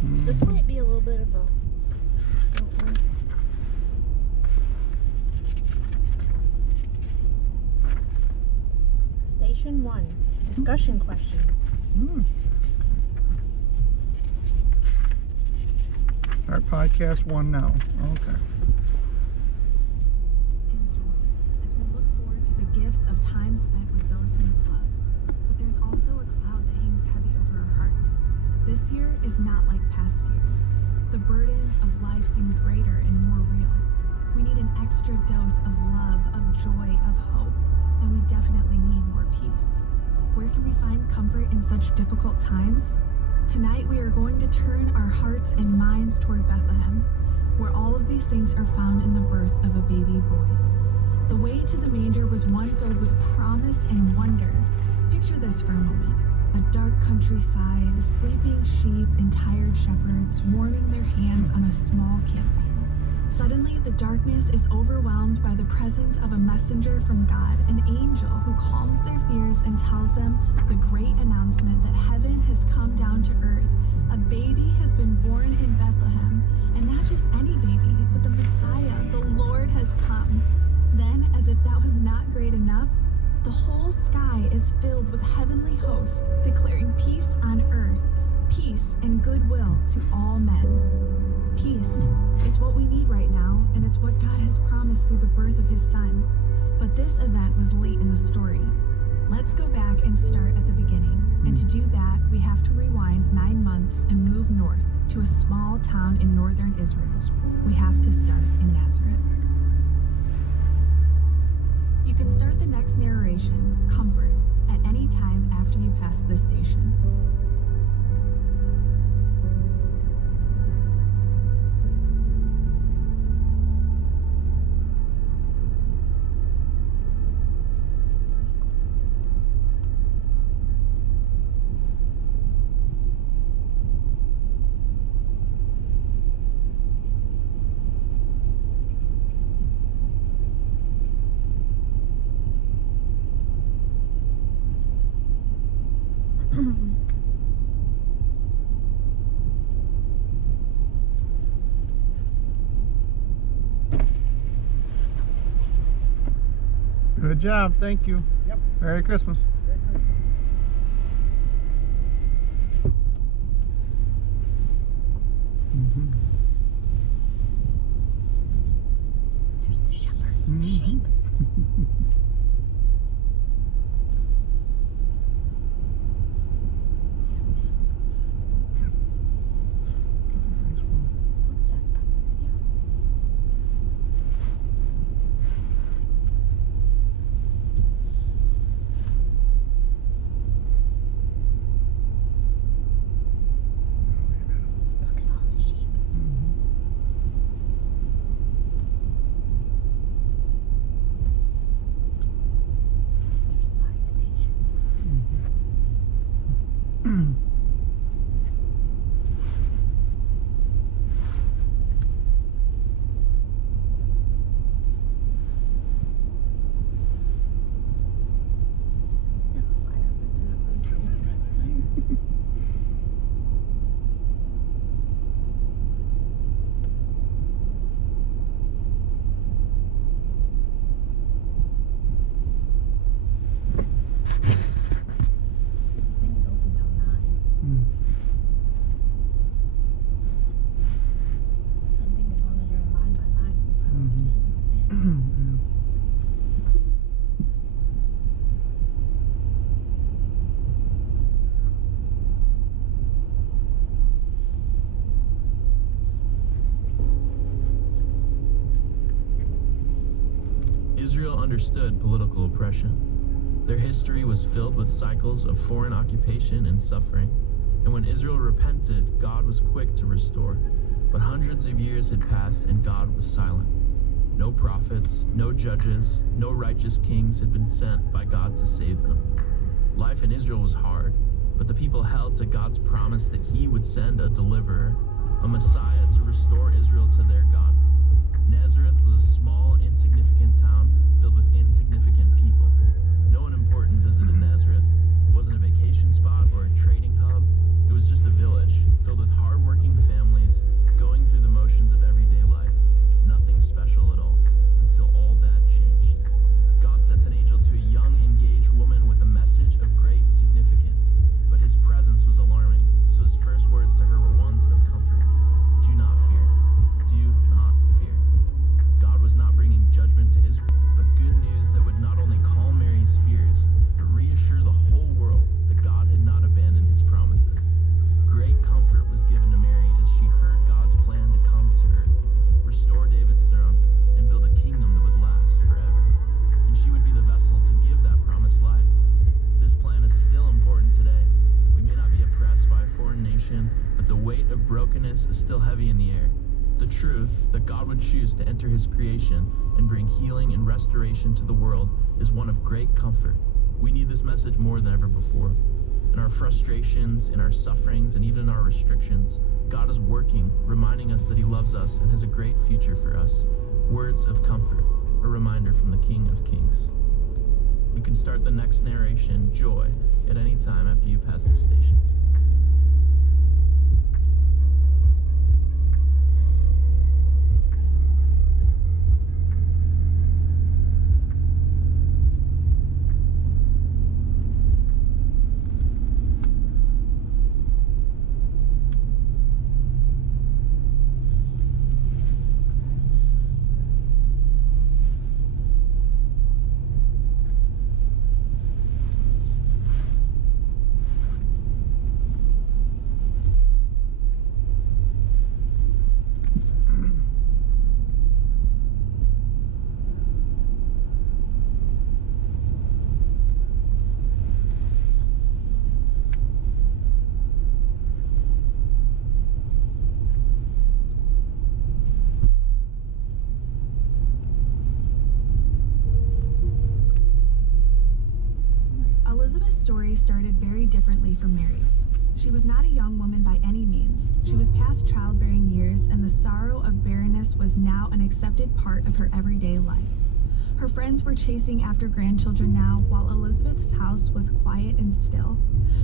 This might be a little bit of a... Station 1. Discussion questions. Start podcast 1 now. Okay. As we look forward to the gifts of time spent with those whom we love. But there's also a cloud that hangs heavy over our hearts. This year is not like past years. The burdens of life seem greater and more real. We need an extra dose of love, of joy, of hope, and we definitely need more peace. Where can we find comfort in such difficult times? Tonight we are going to turn our hearts and minds toward Bethlehem, where all of these things are found in the birth of a baby boy. The way to the manger was one filled with promise and wonder. Picture this for a moment. A dark countryside, sleeping sheep and tired shepherds warming their hands on a small campfire. Suddenly, the darkness is overwhelmed by the presence of a messenger from God, an angel who calms their fears and tells them the great announcement that heaven has come down to earth. A baby has been born in Bethlehem, and not just any baby, but the Messiah, the Lord, has come. Then, as if that was not great enough, the whole sky is filled with heavenly hosts declaring peace on earth, peace and goodwill to all men. Peace. It's what we need right now, and it's what God has promised through the birth of his son. But this event was late in the story. Let's go back and start at the beginning. And to do that, we have to rewind 9 months and move north to a small town in northern Israel. We have to start in Nazareth. You can start the next narration, Comfort, at any time after you pass this station. Good job. Thank you. Yep. Merry Christmas. There's the shepherds and the sheep. Israel understood political oppression. Their history was filled with cycles of foreign occupation and suffering, and when Israel repented, God was quick to restore. But hundreds of years had passed and God was silent. No prophets, no judges, no righteous kings had been sent by God to save them. Life in Israel was hard, but the people held to God's promise that he would send a deliverer, a Messiah to restore Israel to their God. Nazareth was a small, insignificant town filled with insignificant people. No one important visited Nazareth. It wasn't a vacation spot or a trading hub. It was just a village filled with hardworking is still heavy in the air. The truth that God would choose to enter his creation and bring healing and restoration to the world is one of great comfort. We need this message more than ever before. In our frustrations, in our sufferings, and even in our restrictions, God is working, reminding us that he loves us and has a great future for us. Words of comfort, a reminder from the King of Kings. You can start the next narration, Joy, at any time after you pass the station. Elizabeth's story started very differently from Mary's. She was not a young woman by any means. She was past childbearing years, and the sorrow of barrenness was now an accepted part of her everyday life. Her friends were chasing after grandchildren now, while Elizabeth's house was quiet and still.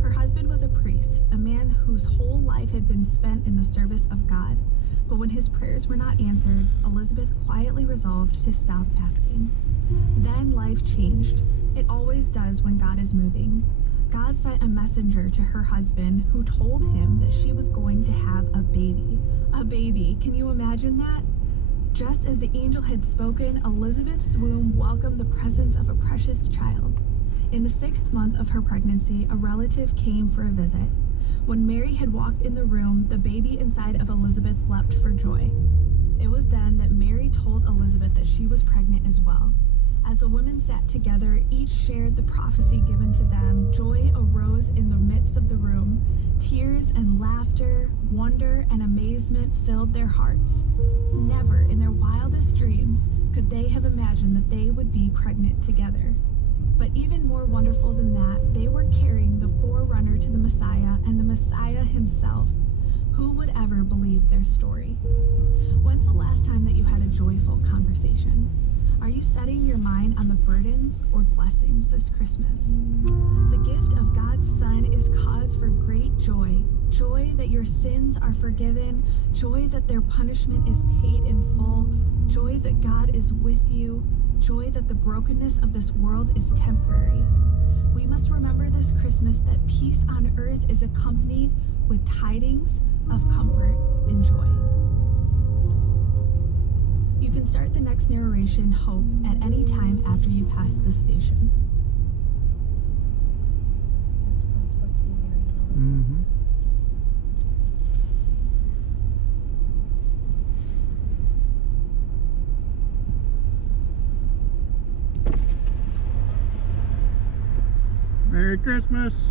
Her husband was a priest, a man whose whole life had been spent in the service of God. But when his prayers were not answered, Elizabeth quietly resolved to stop asking. Then life changed. It always does when God is moving. God sent a messenger to her husband who told him that she was going to have a baby. A baby, can you imagine that? Just as the angel had spoken, Elizabeth's womb welcomed the presence of a precious child. In the 6th month of her pregnancy, a relative came for a visit. When Mary had walked in the room, the baby inside of Elizabeth leapt for joy. It was then that Mary told Elizabeth that she was pregnant as well. As the women sat together, each shared the prophecy given to them. Joy arose in the midst of the room. Tears and laughter, wonder and amazement filled their hearts. Never in their wildest dreams could they have imagined that they would be pregnant together. But even more wonderful than that, they were carrying the forerunner to the Messiah and the Messiah himself. Who would ever believe their story? When's the last time that you had a joyful conversation? Are you setting your mind on the burdens or blessings this Christmas? The gift of God's Son is cause for great joy. Joy that your sins are forgiven. Joy that their punishment is paid in full. Joy that God is with you. Joy that the brokenness of this world is temporary. We must remember this Christmas that peace on earth is accompanied with tidings of comfort and joy. You can start the next narration, Hope, at any time after you pass this station. That's probably supposed to be Mary and Elizabeth. Merry Christmas.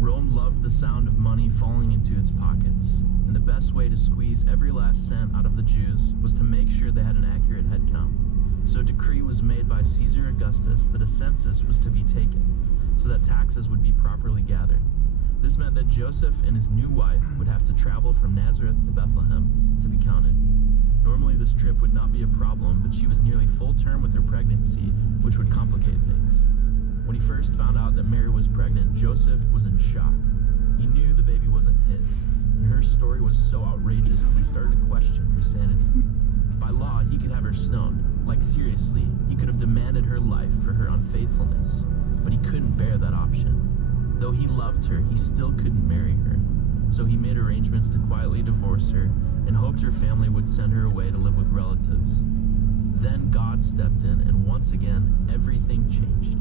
Rome loved the sound of money falling into its pockets, and the best way to squeeze every last cent out of the Jews was to make sure they had an accurate head count. So a decree was made by Caesar Augustus that a census was to be taken, so that taxes would be properly gathered. This meant that Joseph and his new wife would have to travel from Nazareth to Bethlehem to be counted. Normally this trip would not be a problem, but she was nearly full term with her pregnancy, which would complicate things. When he first found out that Mary was pregnant, Joseph was in shock. He knew the baby wasn't his, and her story was so outrageous that he started to question her sanity. By law, he could have her stoned, Like seriously, he could have demanded her life for her unfaithfulness, but he couldn't bear that option. Though he loved her, he still couldn't marry her. So he made arrangements to quietly divorce her and hoped her family would send her away to live with relatives. Then God stepped in, and once again, everything changed.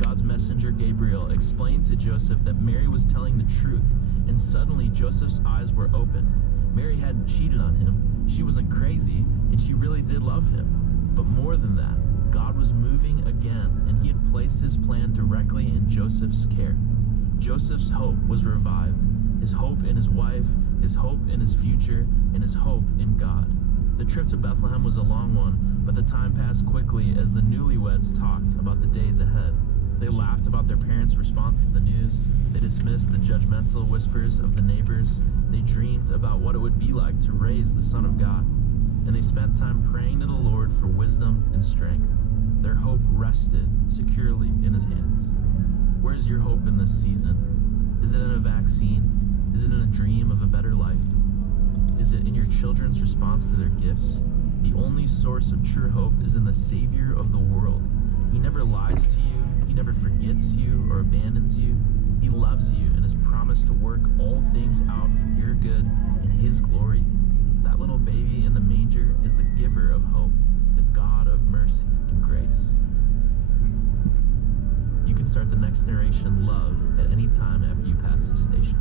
God's messenger Gabriel explained to Joseph that Mary was telling the truth, and suddenly Joseph's eyes were opened. Mary hadn't cheated on him, she wasn't crazy, and she really did love him. But more than that, God was moving again, and he had placed his plan directly in Joseph's care. Joseph's hope was revived, his hope in his wife, his hope in his future, and his hope in God. The trip to Bethlehem was a long one, but the time passed quickly as the newlyweds talked about the days ahead. They laughed about their parents' response to the news. They dismissed the judgmental whispers of the neighbors. They dreamed about what it would be like to raise the Son of God. And they spent time praying to the Lord for wisdom and strength. Their hope rested securely in his hands. Where's your hope in this season? Is it in a vaccine? Is it in a dream of a better life? Is it in your children's response to their gifts? The only source of true hope is in the Savior of the world. He never lies to you. He never forgets you or abandons you. He loves you and has promised to work all things out for your good and his glory. That little baby in the manger is the giver of hope, the God of mercy and grace. You can start the next narration, Love, at any time after you pass this station.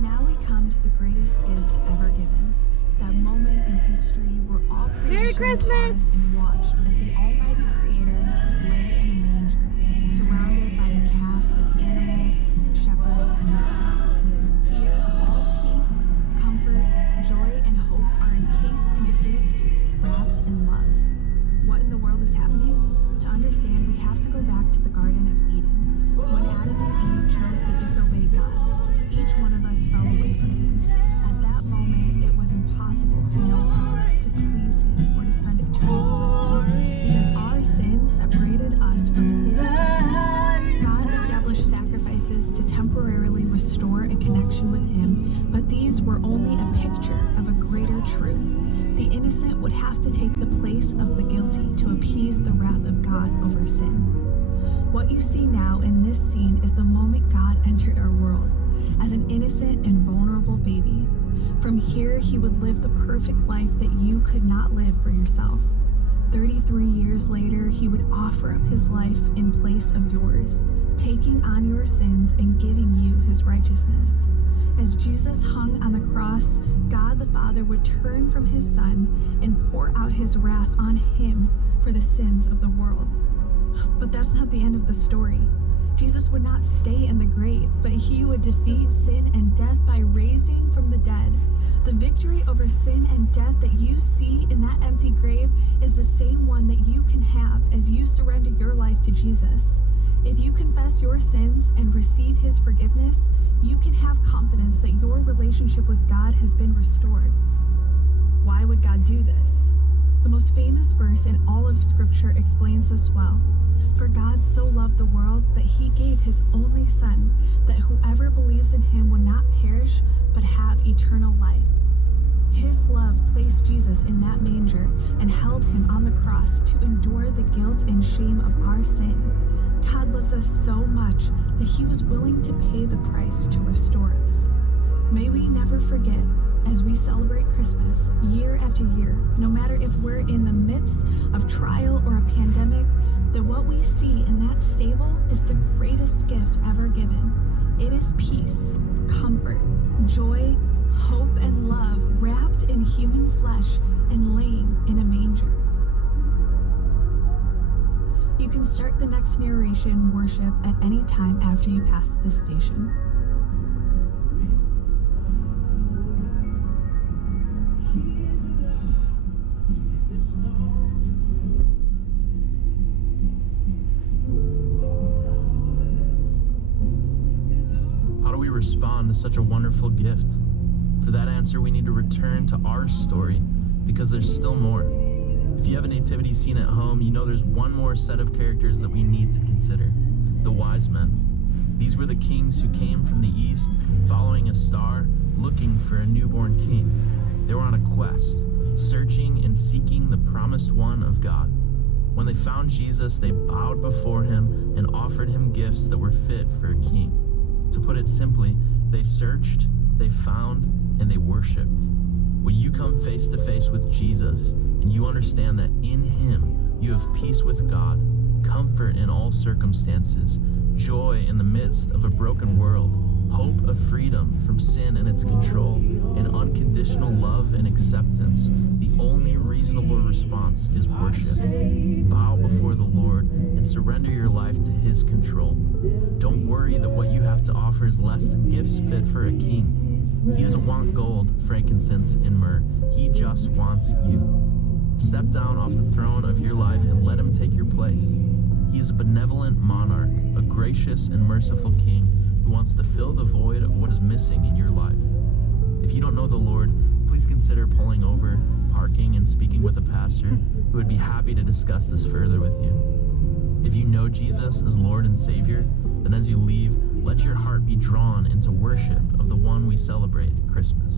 Now we come to the greatest gift ever given. That moment in history where all Merry creation Christmas! paused and watched as the Almighty Creator lay in a manger, surrounded by a cast of animals, shepherds, and his pets. Here, all peace, comfort, joy, and hope are encased in a gift wrapped in love. What in the world is happening? To understand, we have to go back to the Garden of Eden, when Adam and Eve chose to disobey God. Each one of us fell away from him. At that moment, it was impossible to know God, to please him, or to spend eternity with him, because our sin separated us from his presence. God established sacrifices to temporarily restore a connection with him, but these were only a picture of a greater truth. The innocent would have to take the place of the guilty to appease the wrath of God over sin. What you see now in this scene is the moment God entered our world as an innocent and vulnerable baby. From here, he would live the perfect life that you could not live for yourself. 33 years later, he would offer up his life in place of yours, taking on your sins and giving you his righteousness. As Jesus hung on the cross, God the Father would turn from his Son and pour out his wrath on him for the sins of the world. But that's not the end of the story. Jesus would not stay in the grave, but he would defeat sin and death by raising from the dead. The victory over sin and death that you see in that empty grave is the same one that you can have as you surrender your life to Jesus. If you confess your sins and receive his forgiveness, you can have confidence that your relationship with God has been restored. Why would God do this? The most famous verse in all of Scripture explains this well. For God so loved the world that he gave his only Son, that whoever believes in him would not perish, but have eternal life. His love placed Jesus in that manger and held him on the cross to endure the guilt and shame of our sin. God loves us so much that he was willing to pay the price to restore us. May we never forget, as we celebrate Christmas year after year, no matter if we're in the midst of trial or a pandemic, that what we see in that stable is the greatest gift ever given. It is peace, comfort, joy, hope, and love wrapped in human flesh and laying in a manger. You can start the next narration worship at any time after you pass this station. Respond to such a wonderful gift? For that answer, we need to return to our story, because there's still more. If you have a nativity scene at home, you know there's one more set of characters that we need to consider: the wise men. These were the kings who came from the east, following a star, looking for a newborn king. They were on a quest, searching and seeking the promised one of God. When they found Jesus, they bowed before him and offered him gifts that were fit for a king. To put it simply, they searched, they found, and they worshiped. When you come face to face with Jesus and you understand that in him you have peace with God, comfort in all circumstances, joy in the midst of a broken world, hope of freedom from sin and its control, and unconditional love and acceptance, the only reasonable response is worship. Bow before the Lord and surrender your life to his control. Don't worry that what you have to offer is less than gifts fit for a king. He doesn't want gold, frankincense, and myrrh. He just wants you. Step down off the throne of your life and let him take your place. He is a benevolent monarch, a gracious and merciful king who wants to fill the void of what is missing in your life. If you don't know the Lord, please consider pulling over, parking, and speaking with a pastor who would be happy to discuss this further with you. If you know Jesus as Lord and Savior, then as you leave, let your heart be drawn into worship of the one we celebrate at Christmas.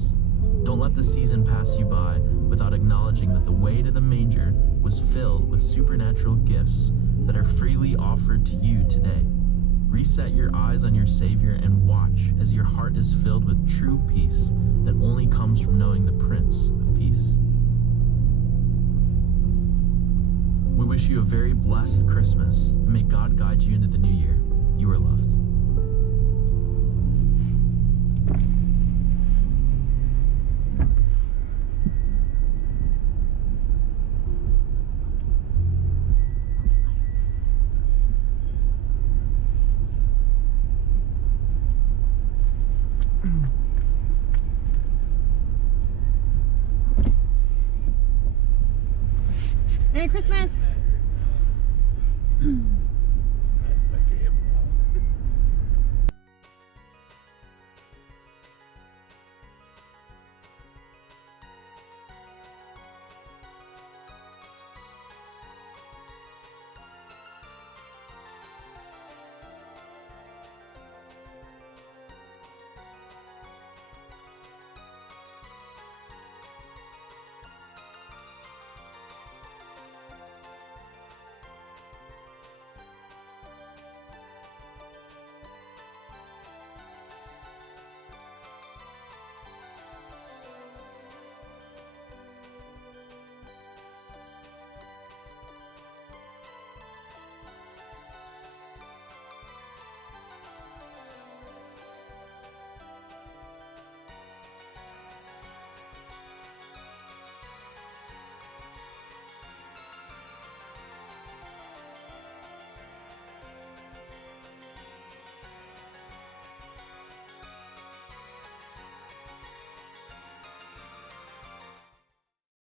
Don't let the season pass you by without acknowledging that the way to the manger was filled with supernatural gifts that are freely offered to you today. Reset your eyes on your Savior and watch as your heart is filled with true peace that only comes from knowing the Prince of Peace. We wish you a very blessed Christmas, and may God guide you into the new year. You are loved. Merry Christmas!